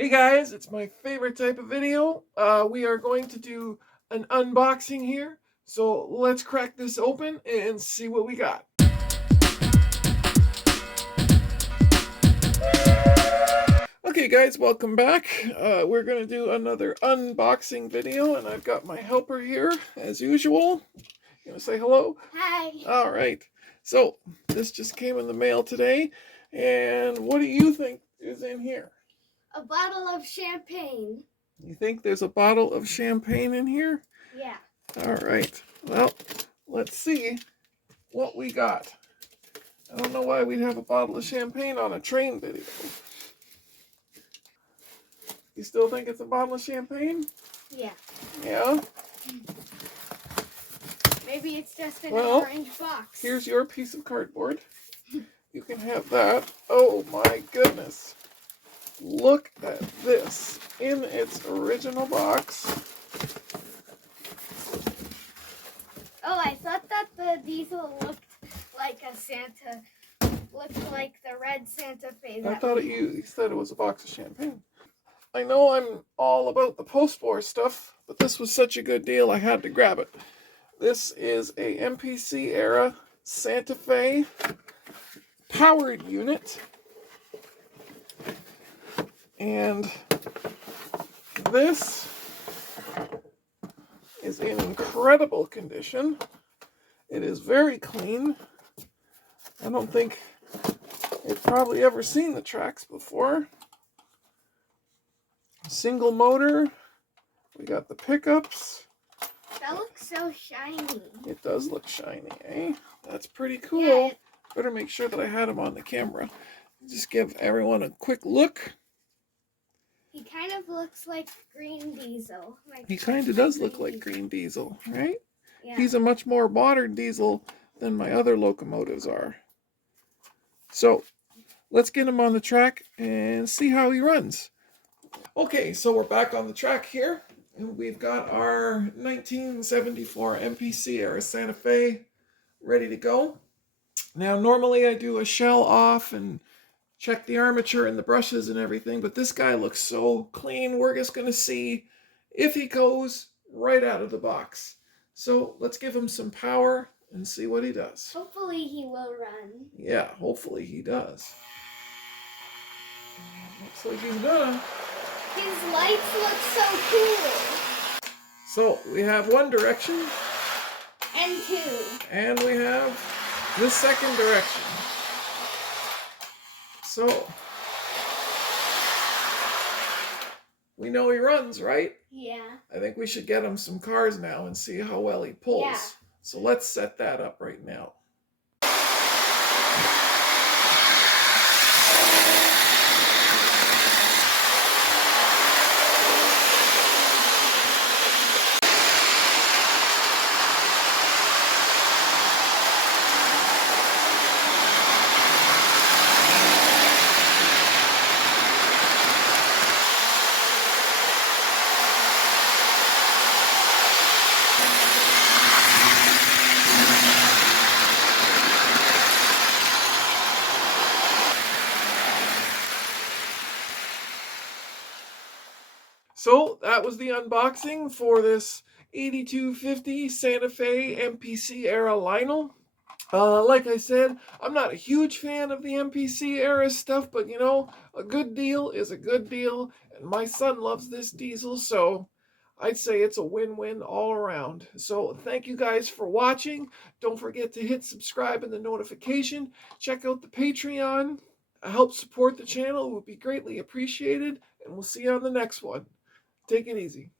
Hey guys, it's my favorite type of video. We are going to do an unboxing here. So let's crack this open and see what we got. Okay guys, welcome back. We're going to do another unboxing video, and I've got my helper here as usual. You want to say hello? Hi. All right. So this just came in the mail today. And what do you think is in here? A bottle of champagne. You think there's a bottle of champagne in here? Yeah. All right. Well, let's see what we got. I don't know why we'd have a bottle of champagne on a train video. You still think it's a bottle of champagne? Yeah. Yeah? Maybe it's just an orange box. Here's your piece of cardboard. You can have that. Oh my goodness. Look at this in its original box. Oh, I thought that the diesel looked like a Santa. Looked like the red Santa Fe. I thought you said it was a box of champagne. I know I'm all about the Postwar stuff, but this was such a good deal I had to grab it. This is a MPC era Santa Fe powered unit. And this is in incredible condition. It is very clean. I don't think it's probably ever seen the tracks before. Single motor. We got the pickups. That looks so shiny. It does look shiny, eh? That's pretty cool. Yeah. Better make sure that I had him on the camera. Just give everyone a quick look. He kind of looks like Green Diesel. He kind of does look like Green Diesel, right? Yeah. He's a much more modern diesel than my other locomotives are. So let's get him on the track and see how he runs. Okay, so we're back on the track here. And we've got our 1974 MPC era Santa Fe ready to go. Now, normally I do a shell off and check the armature and the brushes and everything, but this guy looks so clean. We're just going to see if he goes right out of the box. So let's give him some power and see what he does. Hopefully he will run. Yeah, hopefully he does. Looks like he's gonna. His lights look so cool. So we have one direction. And two. And we have the second direction. So we know he runs, right? Yeah. I think we should get him some cars now and see how well he pulls. Yeah. So let's set that up right now. So that was the unboxing for this 8250 Santa Fe MPC era Lionel. Like I said, I'm not a huge fan of the MPC era stuff, but you know, a good deal is a good deal, and my son loves this diesel, so I'd say it's a win-win all around. So thank you guys for watching. Don't forget to hit subscribe and the notification. Check out the Patreon. Help support the channel. It would be greatly appreciated, and we'll see you on the next one. Take it easy.